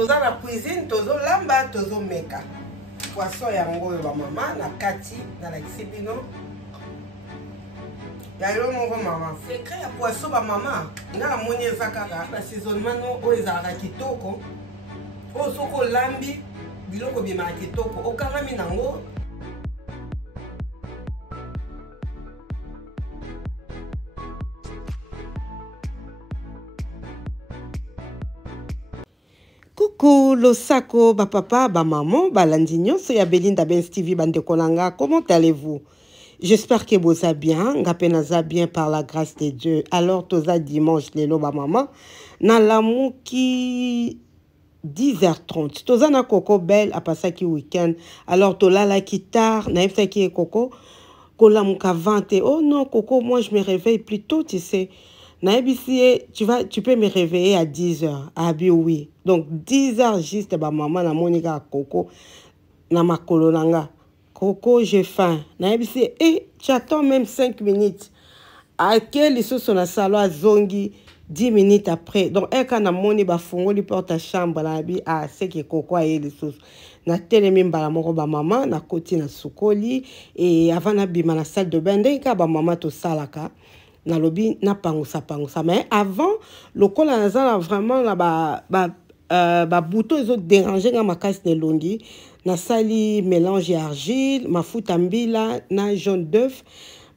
toza na cuisine tozo lamba tozo meka poisson yango ba mama na kati na lakisi bino ya yo moko mama secret ya poisson ba mama nga moni ezaka ba saisonnement o ezaka kitoko o soko lambi biloko bima kitoko okangami nango. Coucou, lo sako, ba papa, ba maman, ba landinyo, so ya Belinda Ben Stevie Bandekolanga, comment allez-vous? J'espère que vous allez bien, ngapenaza bien par la grâce de Dieu. Alors, toza dimanche, lelo ba maman, na lamu ki 10h30. Toza na Coco Belle, à passer ki week-end. Alors, tola la ki tard, na efta ki Coco, kolamu ka 20. Oh non, Coco, moi je me réveille plus tôt, tu sais. Tu peux me réveiller à 10h. Ah bien oui. Donc 10h juste, bah maman na monika Coco na makolo nanga. Coco, j'ai faim. Tu attends même 5 minutes. À quel sont na salon à zongi 10 minutes après. Donc elle quand na moni ba fongo li porte à chambre na bi ah c'est que Coco a les sauces. Na telemi mbala moko ba maman na koti na sukoli et avant na bima na salle de bain ndeka ba maman to salaka. Na lobi na pangusa mais avant le col a vraiment là ba bouton ils ont dérangé dans ma casse de longi na sali mélange argile ma futa mbila na jaune d'œuf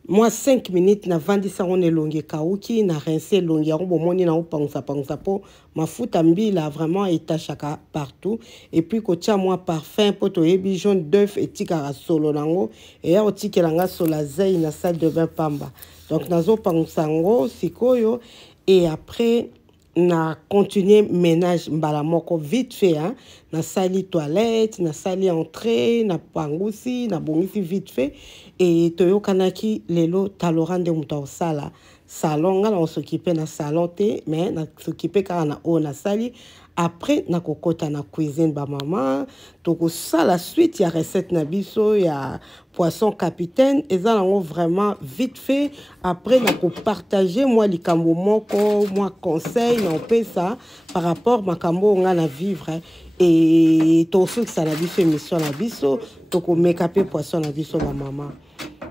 moi 5 minutes na vandi ça on est longi kauki na rincé longi ya bo moni na pangusa po ma futa mbila vraiment eta chaka partout et puis ko tia moi parfum poto ebi jaune d'œuf et tikara solo nango et ya otikelanga sola zei na salle de bain pamba. Donc, nazo pangusango, sikoyo, et après, na continué ménage mbalamoko vite fait, hein. Na sali toilette, na sali entrée, na pangusi, na bongisi vite fait, et toyo kanaki lelo talorande muta sala. Salon, on s'occupait na salon te, mais na s'occupait car na o na sali. Après, na kokota na cuisine ba maman, toko ça la suite il y a recette na biso, il y a poisson capitaine et ça vraiment vite fait. Après na ko partager moi likambo moko, moi conseil na pe ça par rapport makambo nga na vivre et to que ça na biso émission na biso, toko make up poisson na biso ba maman.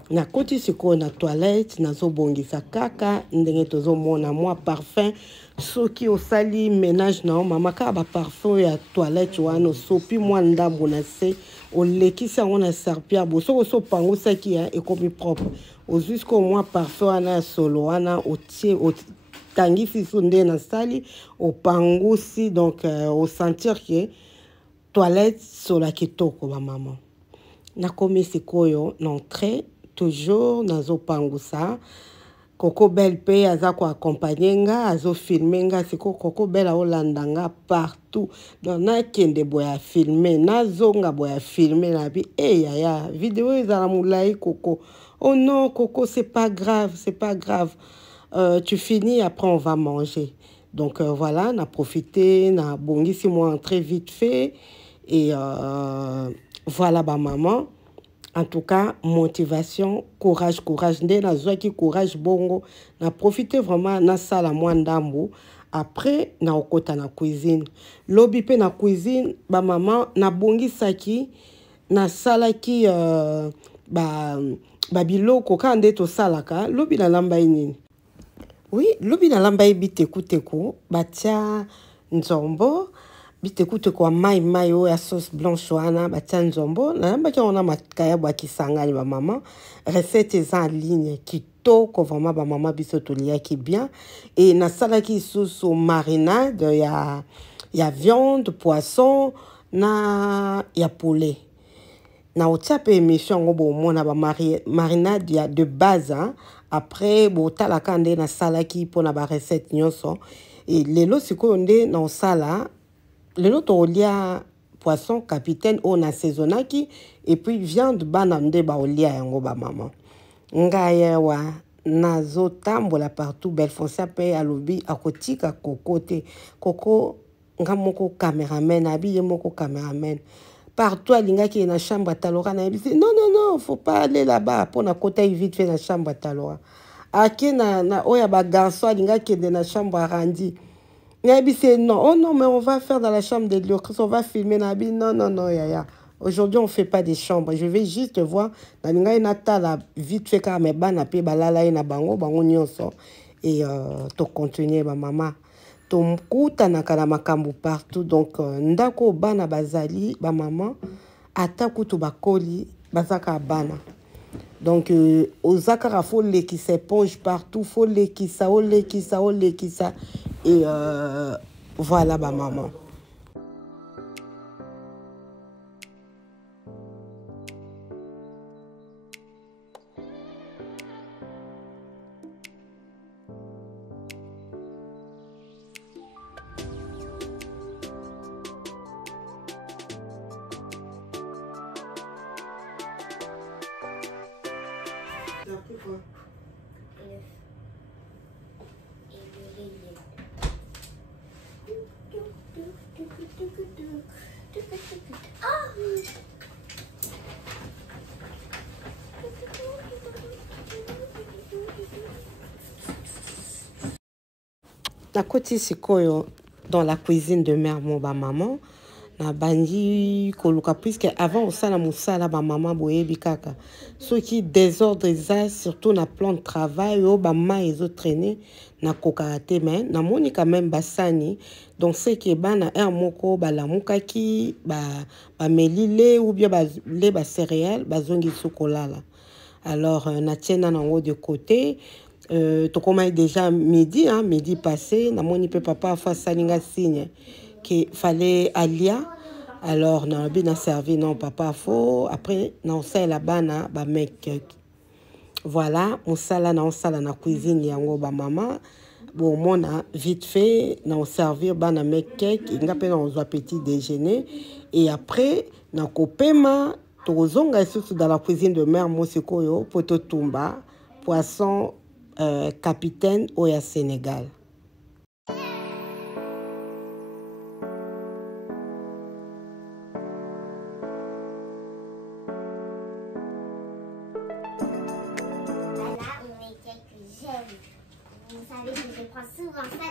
Na koti siko na toilette nazo bongisa kaka ndenge tozo mona moi parfum soki osali ménage na mama ka ba parfum ya toilette wana sopi moi ndambo na se olekisa ona serpia boso so pango saki e komi propre au jusqu'au moi parfum wana solo wana otie tangisi sunde na sali o pangusi donc au sentir que toilette sur la kitoko ba maman na komi sikoyo n'entrée toujours nazo pangusa Coco Belle pe aza ko accompagner nga azo filmer nga siko Coco Belle a olandanga partout donc na kende boya filmer nazo nga boya filmer na bi yaya vidéo ezala mulai Coco oh non Coco c'est pas grave tu finis après on va manger donc voilà on a profité na bongisi moi très vite fait et voilà ba maman. En tout cas, motivation, courage, nde na zoaki courage bongo, na profiter vraiment na sala mwandambo. Après, na okota na cuisine. Lobi pe na cuisine, ba maman na bongi saki, na sala ki ba biloko kande to salaka, lobi na lamba nini. Oui, lobi na lamba biteku, batia nzombo. Bitekoute kwa mai o ya sauce blanche wana batia nzombo na yamba ki ona makaya bwa kisangani ba maman recette en ligne kitoko vraiment ba maman biso tolia ki bien et na sala ki sauce marinade ya viande poisson na ya poulet na otia pe émission ngo mona ba marinade ya de base hein? Après bo tala kande na sala ki pona ba recette nyonso et lelo siko nde na sala le lot olia poisson capitaine on a saisonnaki et puis viande banande ba olia yango ba maman ngaya wa nazo tambola partout belle foncia pe alobi akotika kokote koko ngamoko cameraman abi moko cameraman partout alinga ki na chambre talora na dit non faut pas aller là-bas pour na kota vite fait na chambre talora ake na oya ba garçon alinga ki de na chambre arandi Nabi c'est non. Oh non, mais on va faire dans la chambre de Diocris, on va filmer. Nabi, non, non, non, yaya. Aujourd'hui, on ne fait pas des chambres. Je vais juste voir. Nalinga inata la vite fait car mes ban api balala ina bango bango nyonso et to continuer ba mama. To mkuta na kana makambu partout donc ndako bana bazali ba mama ata kutu bakoli bazaka bana. Donc ozakara faut les qui s'éponge partout, faut les qui ça, et voilà ba maman. T'as pris quoi? Na koti sikoyo dans la cuisine de mère mon ba maman na bandi koluka puisque avant osala musala ba maman boyebi kaka ceux qui désordre ça surtout na plan de travail o ba ma ezo traîner na kokate mais na moni quand même basani donc c'est que bana un moko balamukaki ba melile ou bien les ba céréales bazongi sokolala alors na tiena nango de côté. Tu commences déjà midi, hein, midi passé, na moni pe papa fa salinga signe qu'il fallait alia. Alors na bien servi non papa faux après na on sait là-bas na ba mec. Voilà, on sala na cuisine yango ba maman. Bon mona vite fait na on servir ba na mec cake, inga pe na on zo petit déjeuner et après na kopema tozonga surtout dans la cuisine de mère Mosikoyo poto tumba poisson capitaine au Sénégal. Vous savez que je prends souvent ça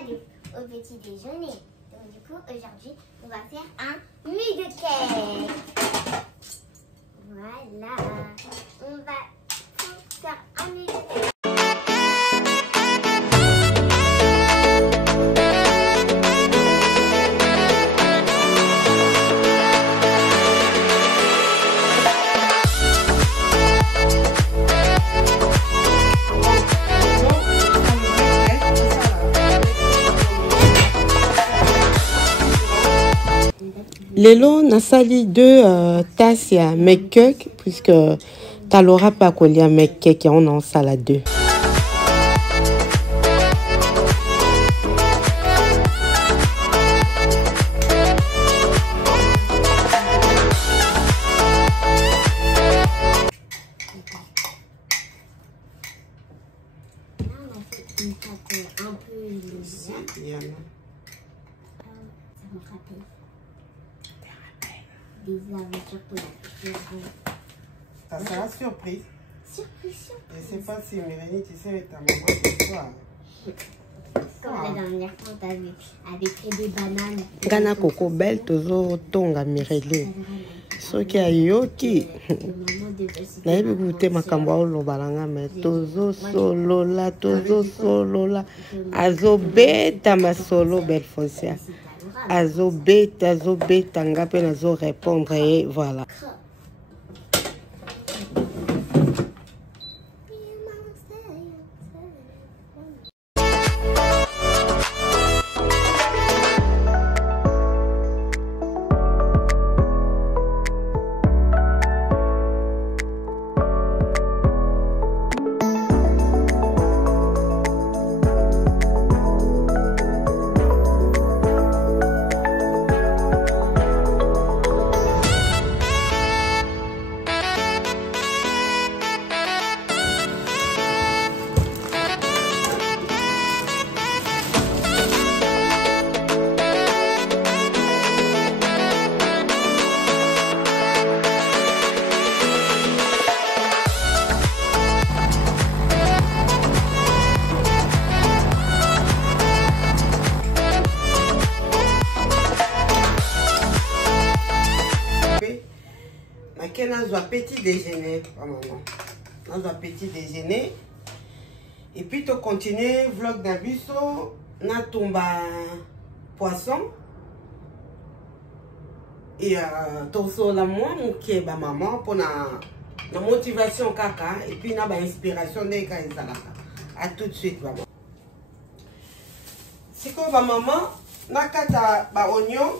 au petit déjeuner. Donc du coup, aujourd'hui, on va faire un mug cake. Voilà. On va faire un mug cake. Lelo nasali deux tasses ya make puisque talora pas kolia make on en salade deux. Là, on a fait une pâte un peu légère. Ça me rappelle des aventures pour Ça sera surprise. Surprise. Je ne sais pas si Mélanie, tu sais, avec ta maman ce soir. Comme la dernière fois, t'as vu, avec des bananes. Gana Coco Belle, tozo tonga Mirele. Ce qui a yoki. Naïbi goûté ma kamba lo balanga mais tozo solo la. Azo beta ma solo belle foncia. Azo beta ngape nazo répondre et voilà. Nake nazwa petit déjeuner, maman. Nazwa petit déjeuner. Et puis tu continues vlog d'Abisso. Na tomba poisson. Et toso la moi muke ba maman pour na motivation kaka et puis na ba inspiration de ka ezalaka. À tout de suite maman. Siko ba maman na kata ba oignon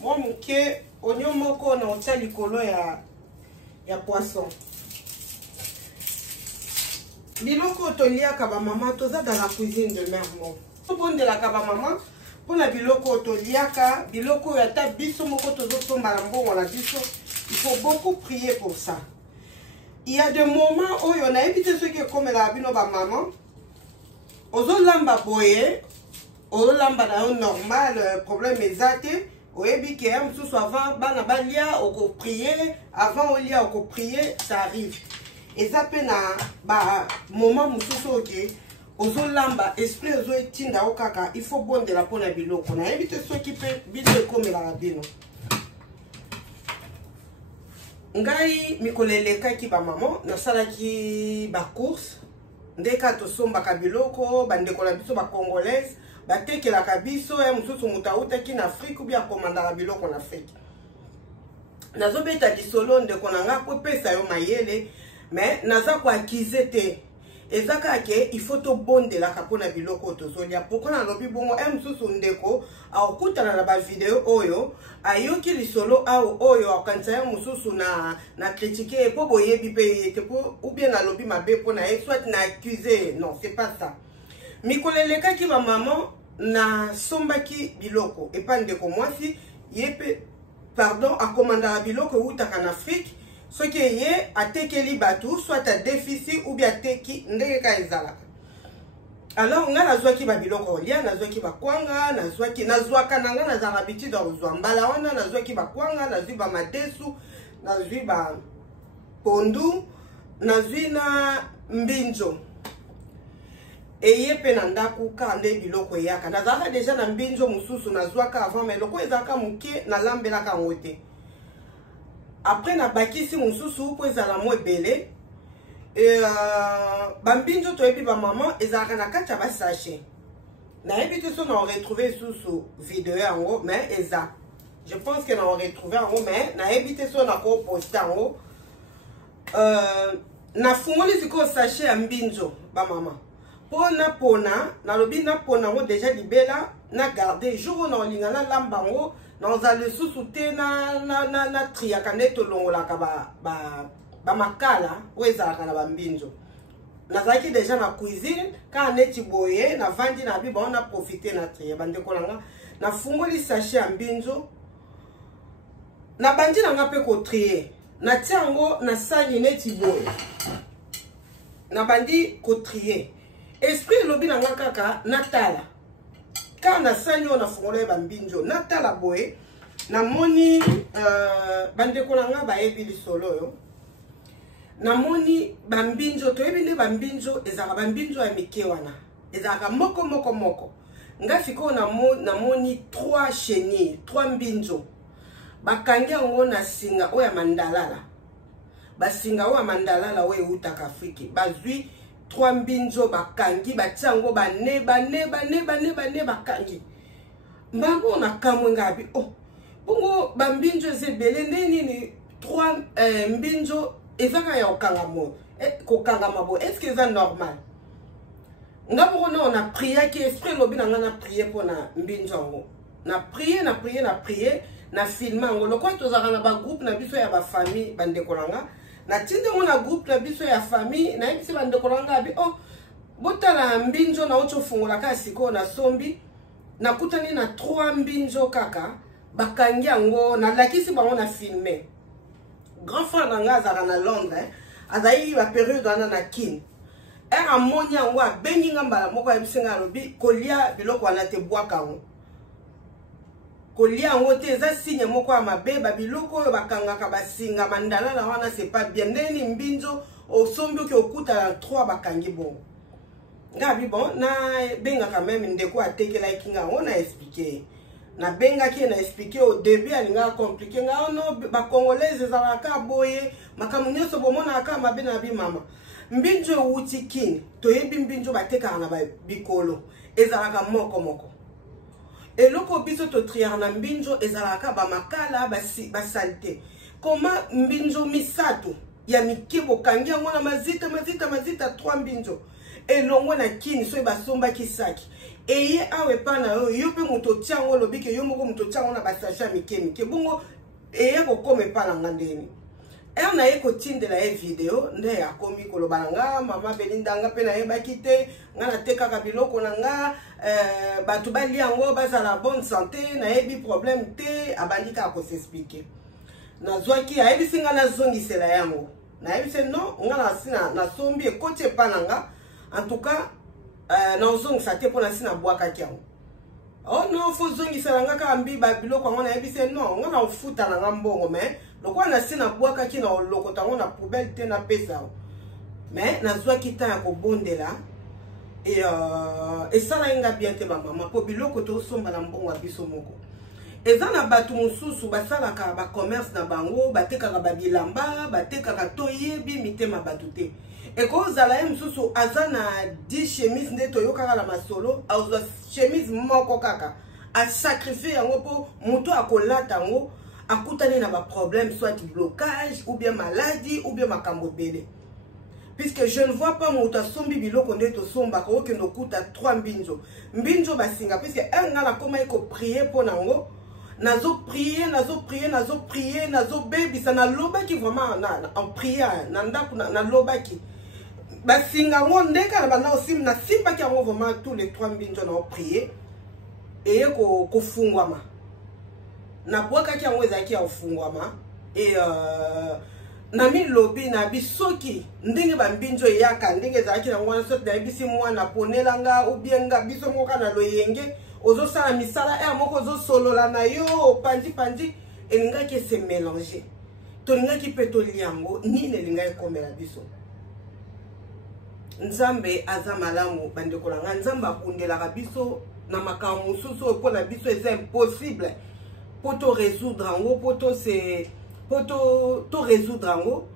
moi muke oignon moko na otia likolo ya poisson. Biloko toliaka ba maman toza dans la cuisine de mère mo. Bon de la kaba maman pour la biloko toliaka biloko ya ta biso moko tozo somba na mbongo na biso. Il faut beaucoup prier pour ça. Il y a des moments où on a évité ceux qui comme la bino ba maman. Ozo lamba boye, ozo lamba na normal problème exact. Oyebi ke am sous avant bana balia oko prier, avant olia oko prier, ça arrive. Et ça peut na ba moment mususu ok. Ozo lamba esprit ozo etinda okaka, il faut bon de la pona biloko. Na éviter ceux qui peut bile comme la bino. Ngai mikoleleka ki ba maman na sala ki ba course ndeka to somba ka biloko bandeko la biso ba congolaise batekela ka biso ya mususu mutauta ki na Afrique ou bien komanda la biloko na Afrique. Nazo beta disolo ndeko na nga ko pesa yo mayele mais naza ko akize te. Ezaka ke il faut to bonde la kapona biloko tozolia pourquoi na lobi bongo mususu ndeko akutana na ba video oyo ayoki lisolo ao oyo akantsaya mususu na critiquer po boyebi pe te po ou bien na lobi mabe po na soit na accuser. Non, c'est pas ça. Mikoleleka ki ba maman na sombaki biloko et pas ndeko mwasi yepe pardon a commandera biloko utaka na Afrique. Ce qui est à tekeli batou, soit à déficit ou bien teki ndeka ezalaka. Alors nga nazwaki ba biloko lia, nazwaki ba kwanga, nazwaka nanga nazala habitude de kozwa mbala wana, nazwaki ba kwanga, nazwi ba madesu, nazwi ba pondu, nazwi na mbinjo. Eye pe na ndaku ka nde biloko yaka. Nazala déjà na mbinjo mususu nazwaka avant mais loko ezaka muke na lambelaka ngote. Après na bakisi mususu po ezala mo ebele. Bambinjo toyebi ba maman ezalaka na kati ya ba sachet. Na ebite so na retrouver sous vidéo yango mais eza. Je pense que na retrouver yango mais na ebite so na ko poster yango. Na fungoli siko sachet ya mbinjo ba maman. Pona na lobi na pona ngo déjà libela na garder jour na linga na lambango na ozale susute na triaka neto longola ka ba makala wezaka na bambinjo. Nazaki déjà na cuisine ka neti boye na vandi na biba on a profiter na tria bande kolanga na fungoli sachet ya mbinjo na bandi na nga pe ko trier na tiango na sani neti boye na bandi ko trier. Esprit lobi na nga kaka natala ka na sanyo na fungolo ba mbinjo natala boye na moni bandeko na nga ba ebi lisolo yo na moni ba mbinjo to ebi le ba mbinjo ezaka ba mbinjo ya mike wana ezaka moko nga siko na moni 3 chenilles 3 mbinjo bakangi yango na singa oya mandalala basinga oya mandalala oya utaka Afrique bazwi 3 mbinjo bakangi batiango bane bakangi mbango na kamwe ngabi oh bongo bambinjo zebele nini 3 mbinjo ezaka ya okangamo kokangama bo est-ce que c'est normal ngabo on a prié que esprit lobi na ngana prier pour na mbinjo ngo na prier na filmer ngo lokwa tozaka na ba groupe na biso ya ba famille bandeko langa na tinde mona groupe na biso ya famille na yebisi bandeko langa bi oh botala mbinjo na ocho fungola ka siko na sombi na kutani na 3 mbinjo kaka bakangi yango na lakisi bango na filmer. Grand frère na nga azaka na Londres azayi ba période wana na kin era monya yango abengi nga mbala moko ya bisinga lobi kolia biloko wana te bwaka ngo kolia yango te eza signe moko ya mabe ba biloko oyo bakangaka basinga mandala na wana c'est pas bien ndeni mbinjo osombi oki okuta na 3 bakangi bongo nga bi bon na benga quand même ndeko atekela kinga ngo na expliquer na benga ki na expliquer au début alinga compliqué nga no ba congolaise ezalaka boye makambo nyonso bomona aka mabe na bi mama mbinjo wuti kini toyebi mbinjo bateka na ba bikolo ezalaka moko eloko biso to triar na mbinjo ezalaka ba makala ba salite koma mbinjo misato ya mikebo kangi yango na mazita 3 mbinjo elongo na kini so basomba kisaki eye awe pana yo pe moto tiango lobike yo moko moto tiango na basasha mikemi bongo eye ko kome pana ngandeni na ye ko tindela e video nde ya komi koloba nga mama Belinda nga pe na ye bakite nga na teka ka biloko na nga batu bali yango bazala bonne santé na yebi problème te abandika ko s'expliquer na zwaki ayebi singa na zongisela yango na yebi se non nga na sina na sombi e koche pana nga en tout cas na ozongisa te pona sina bwaka kiango oh non faut zongisela nga ka mbi ba biloko ngo na yebi se non nga na ofuta na nga mbongo mais lokwa na sina bwaka ki na olokota ngo na poubelle te na pesa mais na zwaki ta ya kobondela et sala inga bien te ba mama po biloko to somba na mbongo abiso moko eza na batu mususu basalaka ba commerce na bango batekaka ba bilamba batekaka toyebi mitema batu te eko zala ye mususu aza na 10 chemise nde toyokaka na masolo azwa chemise moko kaka a sacrifier yango po muto akolata yango akutani na ba problème soit blocage ou bien maladie ou bien makambo bele puisque je ne vois pas muto sombi biloko nde to somba ko ke no kuta 3 mbinjo basinga puisque un ngala koma eko prier po nango nazo prier nazo bebisa na lobaki vraiment en prière na ndaku na lobaki basinga ngo ndeka na bana osim na simba ki yango vraiment tous les 3 mbinjo na prier et ko fungwama na bwaka ki yango ezaki ya fungwama et na mi lobi na bisoki ndenge ba mbinjo yaka ndenge ezaki na ngwana sote na bisi mwana ponelanga ou bien nga biso moka na loyenge ozo sala misala moko ozo solola na yo pandi elingaki se mélanger tolingaki pe toliango nini elingaki komela biso nzambe aza malamu bandeko na nga nzambe akundelaka biso na makambo mosusu oyo mpona biso eza impossible po to résoudre yango po to résoudre yango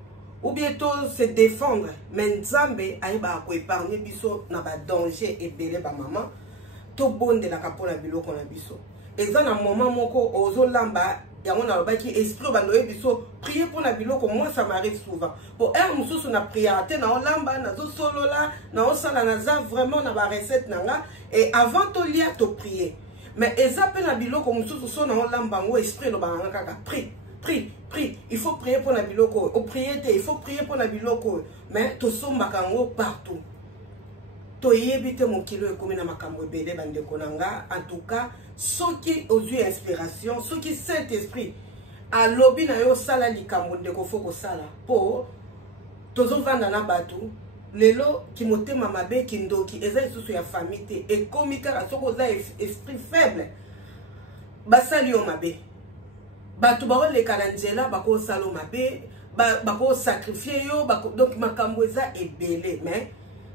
ou bien to se défendre mais nzambe ayebaka koépargne biso na badanger ebele bamama tobondelaka mpona biloko na biso eza na moment moko ozolamba yango na lobaki esprit bandoye biso prier mpona biloko moi ça m'arrive souvent po mosusu na prière te na olamba nazosolola na osala naza vraiment na barecette na nga et avant tolia to prier mais eza mpe na biloko mosusu so na olamba yango esprit elobaka nga kaka prie il faut prier mpona biloko oyo oprie te il faut prier mpona biloko oyo mais tosombaka yango partout toyebi te mokilo ekomi na makambo ebele bandeko na nga en tout cas soki ozwi inspiration soki saint esprit alobi na yo osala likambo ndeko fo kosala po tozovanda na bato lelo kimotema mabe kindoki eza lisusu ya famille te ekomi kaka soki oza esprit faible basali yo mabe bato baoleka na nzela bakosala yo mabe bakosakrifie yo donc makambo eza ebele mais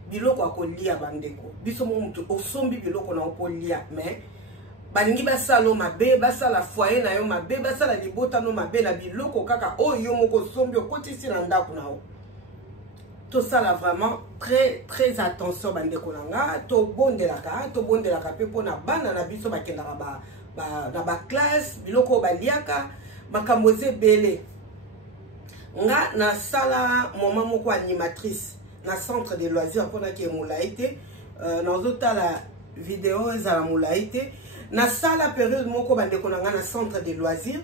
biloko akolia bandeko biso mo mutu osombi biloko na okolia mais balingi basala mabe basala foyer na yo mabe basala libota no mabe na biloko kaka oyo moko sombi okotisi na ndako na o to sala vraiment très attention bandeko nanga to bondelaka pe pona bana na biso bakendaka na ba classe biloko baliaka makambo ebele nga na sala moment moko animatrice na centre de loisirs pour que moulaïté dans autres la vidéo ezala moulaïté na sala période moko bande konanga na centre de loisirs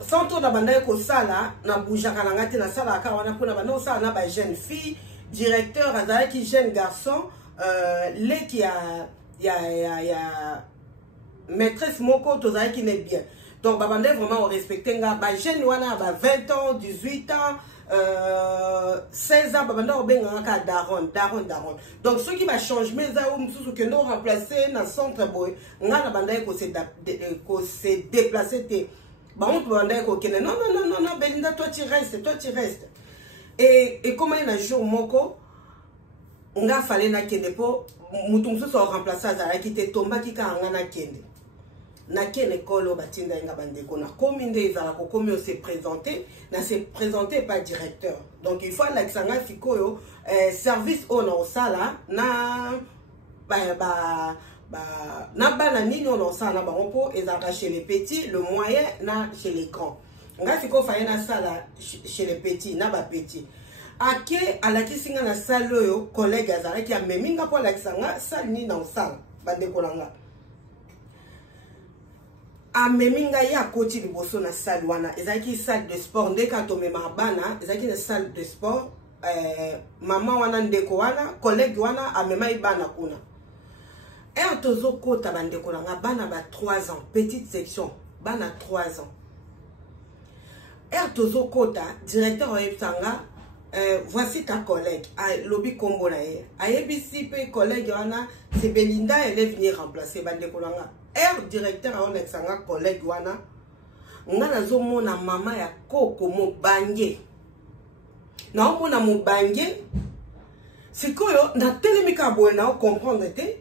centre na banda ko sala na boujaka na ngate na sala ka wana pona banda sala na ba jeune fille directeur azala ki jeune garçon les qui ya maîtresse moko tozala ki ne bien donc ba banda vraiment respecter nga ba jeune wana ba 20 ans 18 ans 16 ans babanda obenga ka daron donc ceux qui va changer mais ça ou que nous remplacer dans centre boy nga na banda ko se déplacer te ba on banda ko kene non Belinda toi tu restes et comment il a jour moko nga fallait na kende po mutu mususu remplacer za ki te tomba ki ka nga na kende na kene kolo batinda nga bandeko na komi nde ezala ko komi o se présenter na se présenter pas directeur donc il faut la kisanga sikoyo service on au sala na na bana nini on sala ba po ezala chez les petits le moyen na chez les grands nga siko faye na sala chez les petits na ba petits ake alakisinga na sala yo collègue azala ki ameminga po alakisanga sala ni na sala bandeko nanga ameminga ya koti liboso na salle wana ezaki salle de sport ndeka to mema bana ezaki na salle de sport mama wana ndeko wana collègue wana amema ibana kuna tozo kota bandeko nanga bana ba 3 ans petite section bana 3 ans tozo kota directeur oyebsanga voici ta collègue lobi kombo na ye ayebisi pe collègue wana c'est Belinda elle est venue remplacer bandeko nanga directeur a onexanga collègue wana nga nazo mona mama ya koko mobange na omona mobange sikoyo na telemika boye na comprendre te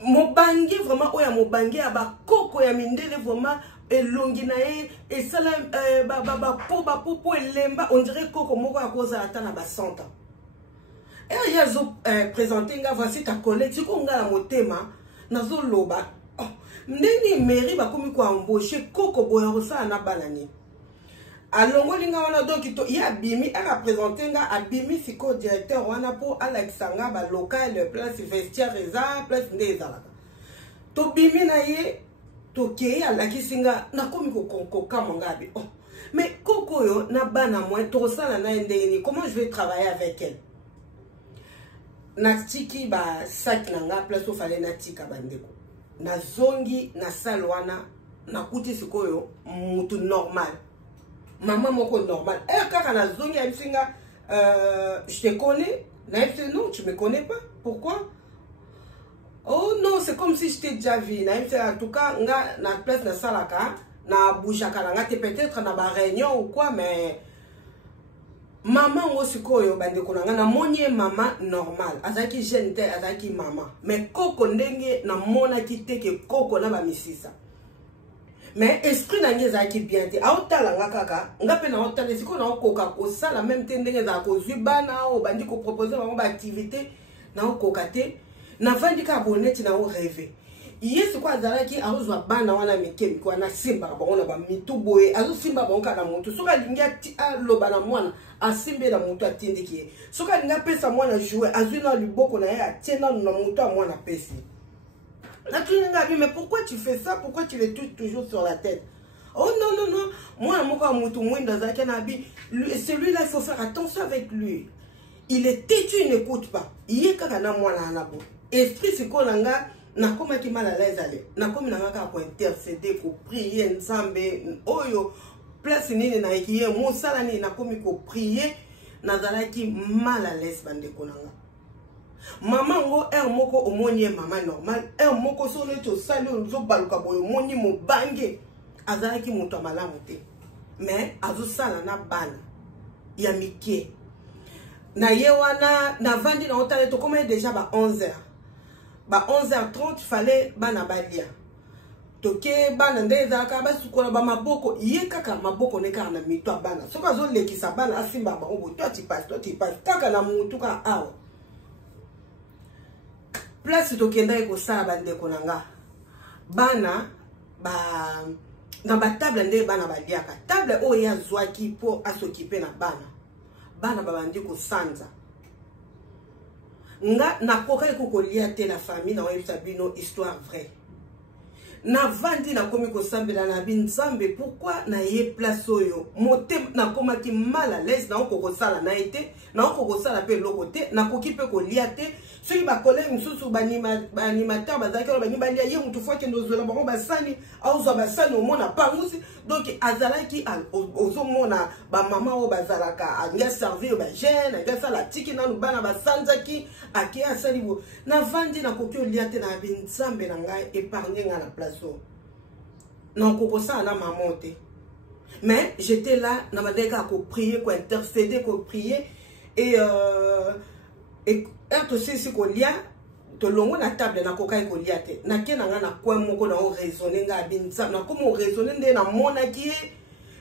mobange vraiment oya mobange ya ba koko ya mindele vraiment elongi na ye esala ba popo elemba on dirait koko moko ya koza ata na ba 100 ans yazo présenter nga voici ta collègue siko nga la motema nazo loba ndeni mairie bakomi ko embaucher koko boya rosala na banani alongolinga wana donc to ya bimi a présenter nga abimi siko directeur wana po alexanga ba local place vestiaire eza place ndeza to bimi na ye to ke alakisinga na komi ko kamongabi mais koko yo na bana moi to sala na ndeni comment je vais travailler avec elle na tiki ba sac nanga place ofale na tika bandeko na zongi na salwana na kuti sikoyo mutu normal maman moko normal kaka na zongi abisinga je te connais na non tu me connais pas pourquoi oh non c'est comme si je t'ai déjà vu na en tout cas nga na place na salaka na boujaka nanga te peut-être na ba réunion ou quoi mais maman osikoyo bandeko nanga na monye mama normal azaki jeune te azaki mama mais koko ndenge na mona kiteke koko na ba misisa mais esprit na ngeza ki bien te aotala nga kaka nga pe na otala siko na okoka ko sala même te ndenge za ko zibana o bandi ko proposer ba activité na okoka te na vandika boneti na o rêver yesu kwa zalaki azwa bana wana mikemi kwa na simba ba ba mitu boye azu simba ba onka na mutu soka lingia loba na mwana asimbe na mutu atindiki soka linga pesa mwana jouer azuna liboko na ye atiena na mutu a mwana pesi na tuninga mais pourquoi tu fais ça pourquoi tu le touches toujours sur la tête oh non non non moi moko mutu mwinda zake na bi celui-là il faut faire attention avec lui il est têtu il n'écoute pas yeka na mwana na bo esprit siko nanga na koma ki mal à l'aise aller na komi na ngaka ko intercéder ko prier nzambe oyo place nini na ekiye mosala ni na komi ko prier na zalaki mal à l'aise bande konanga maman ngo moko omonye mama normal moko so ne to sali zo baluka boyo moni mo bange azalaki muto malamu te mais azu sala na bana ya mike na yewana na vandi na otale to koma déjà ba 11h ba 11h30 fallait bana balia toke bana ndeza ka basukola ba maboko ye kaka maboko ne kana mito bana soka zo lekisa bana asimba ba obo toi tu passes kaka na mutu ka awa place tokenda eko sala bande konanga bana ba na ba table nde bana baliaka table o ya zwaki po asokipe na bana babandi ko sanza nga na koka ekokolia te la famille na websa bino histoire vraie na vandi na komi ko sambela na binzambe pourquoi na ye place oyo motem na koma ki mal à l'aise na ko sala na été na ko sala pe lokote na koki pe ko lia te soki ba collègue mususu ba animateur bazaki ba ni balia ye mutu fois ke ndozola ba basani auzo basani au mona pangusi donc azalaki ozo mona ba mama o bazalaka anya servir ba jeune anga sala tiki na lubana basanzaki aki asali bo na vandi na koki lia te na binzambe na ngai épargner nga na place non koko ça na maman te mais j'étais là na madeka ko prier ko intercéder ko prier et aussi si ko lia to longo na table na koka kolia te na ke na nga na kwa moko na o raisonner nga binza na komo raisonner nde na mona ki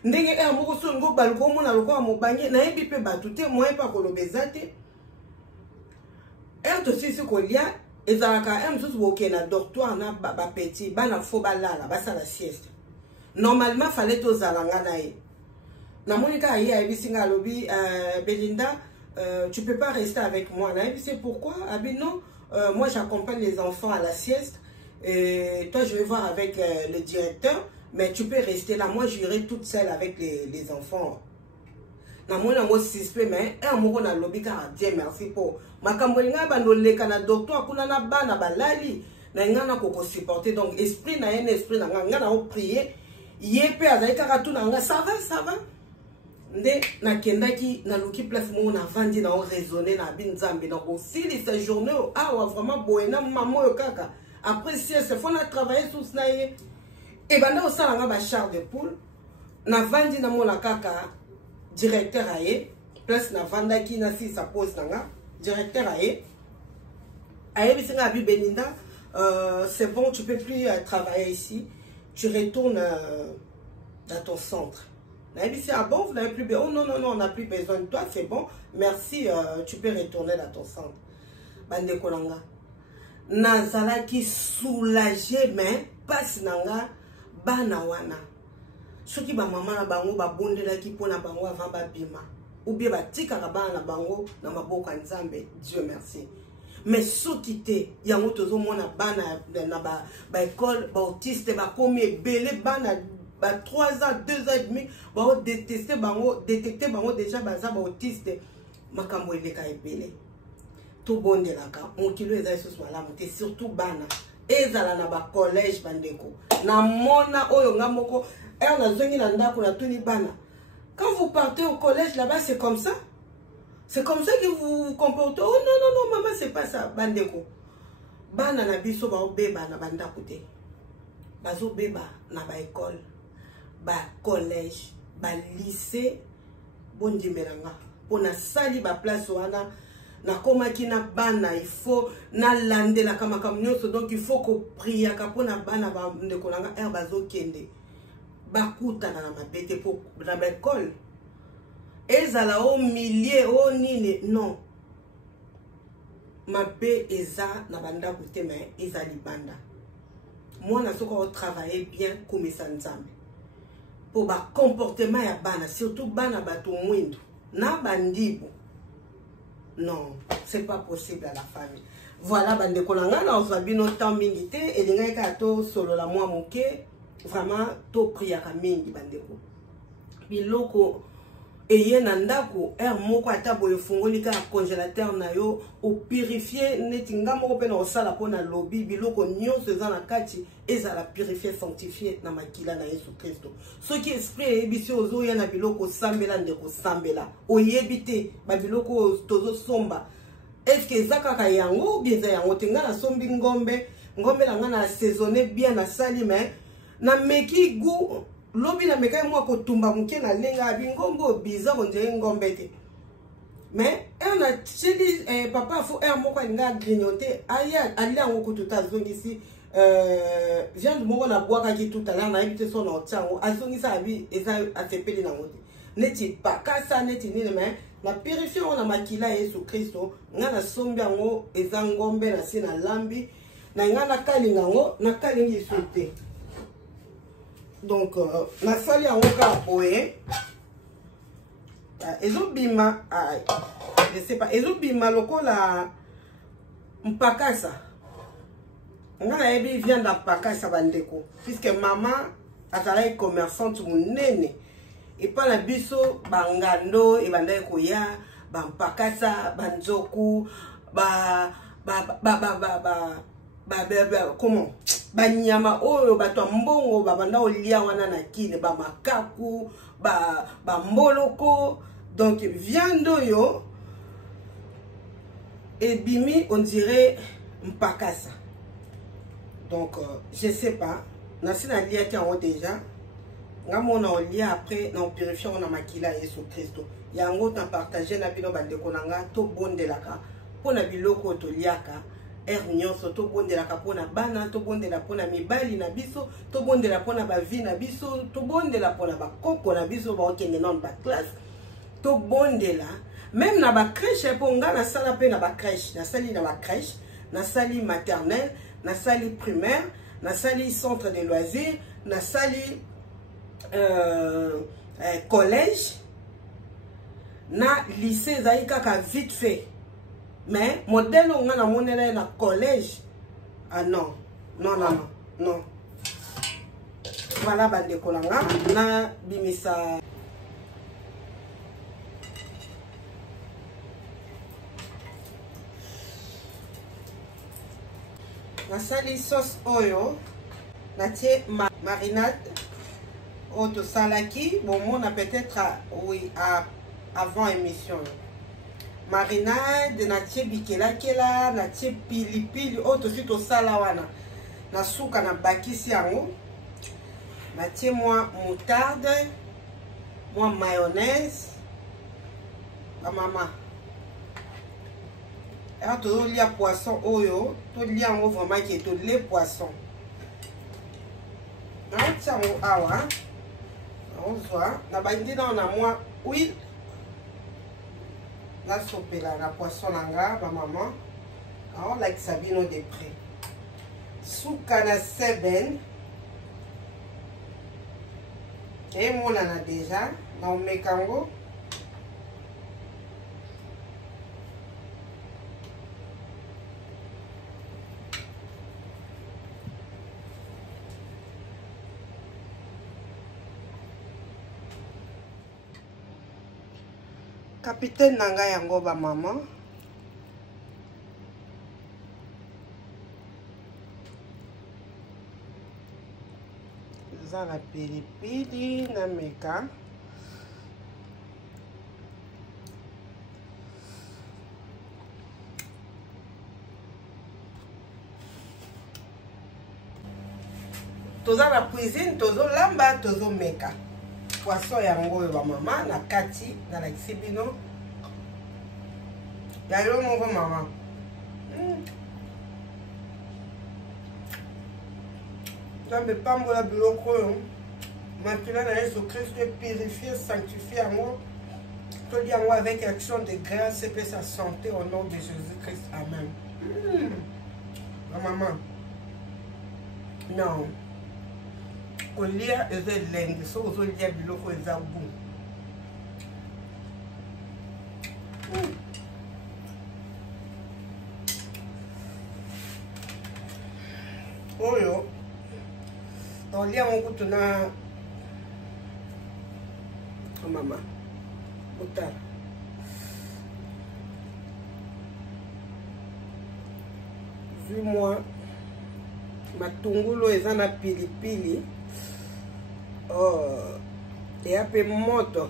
ndenge moko so ngo balko mona lokwa mobange na yebi pe batu te moi pa kolobeza te to sisi kolia ezalaka msusu boke na dortoir na ba petit bana fo balala basala sieste normalement fallait to zalanga na ye na monika ya ebisinga lobi Belinda tu peux pas rester avec moi na c'est pourquoi abi non moi j'accompagne les enfants à la sieste et toi je vais voir avec le directeur mais tu peux rester là moi j'irai toute seule avec les enfants na mona mo suspect mais moko na lobi ka Dieu merci pour makambo nga ba no leka na docteur kuna na bana balali na ngana ko supporter donc esprit na un esprit na nga na o prier yepe azali kaka tu na nga ça va nde na kendaki na luki place mo na vandi na o raisonner na binzambe na aussi cette journée wa vraiment boena maman yo kaka après si c'est faut na travailler sous na ye et banda o sala nga ba char de poule na vandi na mo na kaka directeur aye place na vandaki na si sa pose nga directeur aye bisinga abi Belinda c'est bon tu peux plus travailler ici tu retournes dans ton centre. Ah bon, vous n'avez plus besoin. Oh non, on n'a plus besoin de toi, c'est bon. Merci, tu peux retourner dans ton centre. Bande Kolanga. Nazala qui soulagé, mais pas nanga banawana. Ce qui ba maman na bango ba bonde la qui pona bango avant ba bima. Ou bien ba tika ka bana bango na maboko nzambe. Dieu merci. Mais ceux qui te yango tozo mona bana na ba école ba autiste ba komi belé bana ba 3 ans 2 ans et demi ba détester bango déjà baza ba autiste makambo eleka ebele to bondelaka mokilo eza sous malamu te surtout bana ezala na ba collège bandeko na mona oyo nga moko na zongi na ndako na tuni bana quand vous partez au collège là-bas c'est comme ça que vous vous comportez. Oh non maman c'est pas ça bandeko bana na biso ba obeba na bandako te bazo beba na ba école ba collège ba lycée bondimelanga pona sali ba place wana na komaki na bana il faut na landela kama nyonso donc il faut ko prier ka pona bana ba ndeko nanga bazo kende bakutana na mabete po na ba école ezala au milieu au nini non mabe eza na banda kote mais eza libanda moi na soko travailler bien comme ça nzambe pour ba comportement ya bana surtout bana bato mwindo na bandibo non c'est pas possible à la famille voilà bande kolanga na ozabino temps mingi te elinga ka to solo la moi moke vraiment to prier ka mingi bandeko biloko eye na ndako moko ata boye fungoli ka congélateur na yo o purifier neti ngamo pe na osala pona lobby biloko nyonso eza na kati ezala purifier sanctifier na makila na Yesu Kristo soki esprit ebisi ozo ya na biloko sambela ndeko sambela oyebite ba biloko tozo somba est-ce que ezaka yango bieza yango tenga na sombi ngombe na nga na assaisonner bien na sali mais na meki goût lobi na mekai mwa kotumba muke na lenga bingombo bizarre on dirait ngombe te mais on a cheli papa faut moko nga grignoter aya ali yango kututa zongisi viande moko na boaka ki tout à l'heure na ebite so na otiango azongisa abi eza atepeli na ngote neti pakasa neti nini mais na purifier on makila Yesu Kristo nga na sombi yango eza ngombe na si na lambi na nga na kalinga ngo na kalingi soute. Donc, la salle en cas boé. Ezobima, je sais pas, ezobima loko la mpakasa. On a ebi vient d'apakasa bandeko. Puisque maman a travaillé commerçante munene. Et pas la biso bangando et bandai koya bampakasa banzoku comment banyama oyo bato mbongo babanda olia wana na kine ba makaku ba mboloko donc viande yo et bimi on dirait mpakasa donc je sais pas nasi na lia ti en déjà ngamo na olia après na purifier on a makila Yesu Kristo yango ta partager na bino bandeko nanga to bondelaka pona biloko to liaka nyonso tobondelaka mpona bana, tobondela mpona mibali na biso, tobondela mpona bavi na biso, tobondela mpona bakoko na biso baokende nano baklasse, tobondela même na bacrèche mpo nga nasala mpe na bacrèche, nasali na bacrèche, nasali maternelle, nasali primaire, nasali centre de loisirs, nasali collège, na lycée ezali kaka vite fait. Mais modèle on a monnaie na collège. Ah non, non, non, non, non. Voilà bande kolanga na bimisa. Na sali sauce oyo na tie marinade auto salaki bon on a peut-être oui avant émission. Marinade na tie bikelakela na tie pilipili auto sito sala wana na suka na bakisi yango na tie moi moutarde moi mayonnaise ba mama a to lia poisson oyo to lia yango vraiment ki to le poisson na tia mo awa on voit na bandi na moi huile la soupe là, la poisson langa, ma maman. Alors, like Sabino de près. Soukana seben. Et mon en a déjà. Dans le mekango. Capitaine nanga yango ba maman. Za la pilipili na meka. Toza la cuisine, tozo lamba, tozo meka. Poisson yango ba mama na kati na la kisibino ya yo mon mama Dans mes pambola biloko maintenant na Jésus Christ purifié sanctifié yango to di yango avec action de grâce et sa santé au nom de Jésus Christ amen. Maman non Olia is a leng, so Olia below is a boom. Oh, yo, Olia on go to na maman. Otar. Vu-moi, ma tungulo est en a pilipili. Oh, e ape moto.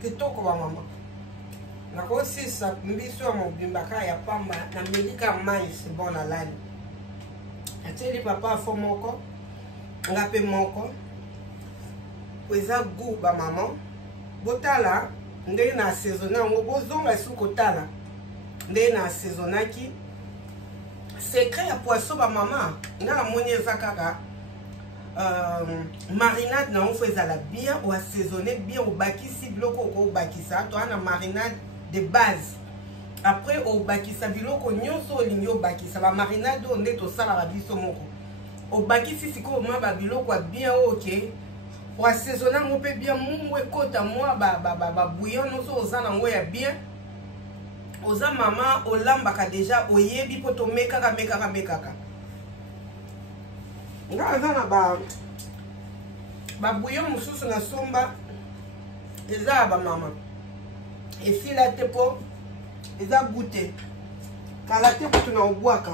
Kitoko ba mama. Na ko sisa mbiso ya mobimba ka ya pamba na melika mais bon na lali. Ateli papa fo moko. Ngape moko. Kweza gu ba mama. Botala ndenge na saisonna ngo bozonga suko tala. Ndenge na saisonnaki. Secret ya poisson ba mama. Nga moni ezakaka marinade na on fait à la bien ou assaisonner bien au bakisi biloko ko bakisa to ana marinade de base après au bakisa biloko nyonso olingo bakisa ba marinade on est au sala ba biso moko au bakisi siko ma ba biloko bien OK ou assaisonner on peut bien mumwe kota moi ba bouillon no so ozana ngo ya bien oza mama olambaka déjà oyebi poto mekaka nga azana ba bouillon mususu na somba eza ba mama efila te po eza goûter kala te kutu na obwaka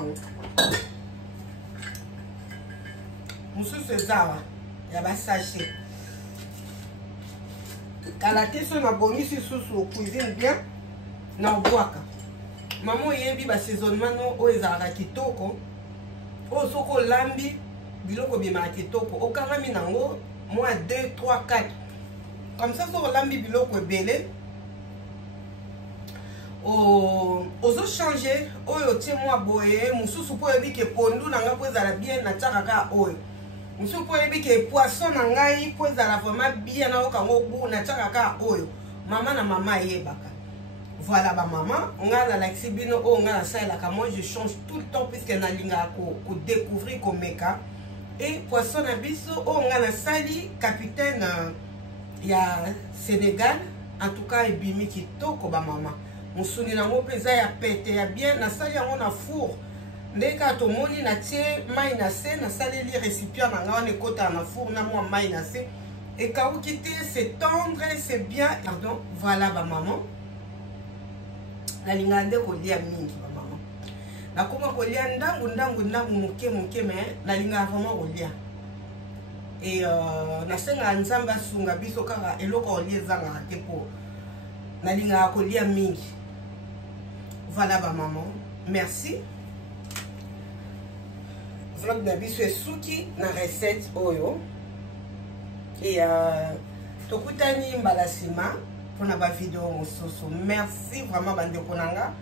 mosusu ezawa ya basachet kala te so nabongisi susu cuisine bien na obwaka mama oyebi basaisonnement oyo ezalaka kitoko oyo soki olambi biloko bimaka kitoko okangami nango mwa 2 3 4 comme ça soki olambi biloko ebele ozochange oyo otie mwa boye mosusu mpo oyebi ke pondu na ngai mpo ezala bien natiaka kaka oyo mosusu mpo oyebi ke poisson na ngai mpo ezala vraiment bien nayokango bu natiaka kaka oyo mama na mama ayebaka. Voilà ba maman, nga na lakisi bino o nga na salaka moi je change tout le temps puisque na linga ko découvrir ko meka et poisson na biso o nga na sali capitaine ya Sénégal en tout cas ebimi kitoko ba maman. Musuni na ngo peza ya pete ya bien na sali yango na four ndeka to moni na tie mai na se na sali li récipient na nga on ekota na four na moi mai na se et quand quitter c'est tendre c'est bien pardon voilà ba maman. Nalinga nde kolia mingi ba mama nakoma kolia ndangu muke mais nalinga vraiment kolia et nasenga nzamba sunga biso kaka eloko olie zanga te po nalinga kolia mingi. Voilà ba mama, merci. Vlog na biso esuki na recette oyo et tokutani mbala sima pour na ba vidéo mosusu. Merci vraiment bande konanga.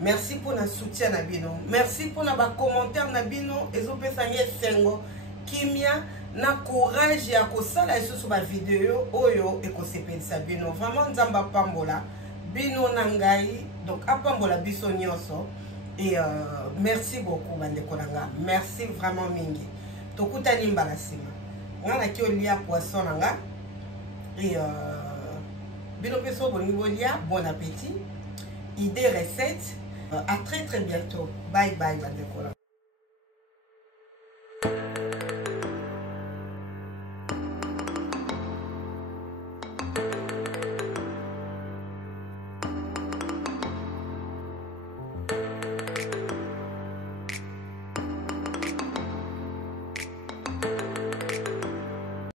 Merci pour na soutien na bino. Merci pour na ba commentaire na bino ezopesa nge sengo kimia na courage ya kosala esusu ba vidéo oyo ekosepelisa bino. Vraiment nzamba pambola bino na ngai donc apambola biso nyonso et merci beaucoup bande konanga. Merci vraiment mingi. Tokutani mbala sima. Ngana ki olia poisson nanga et Bino peso bolia, bon appétit. Idée recette. À très bientôt. Bye bye, Bandekola.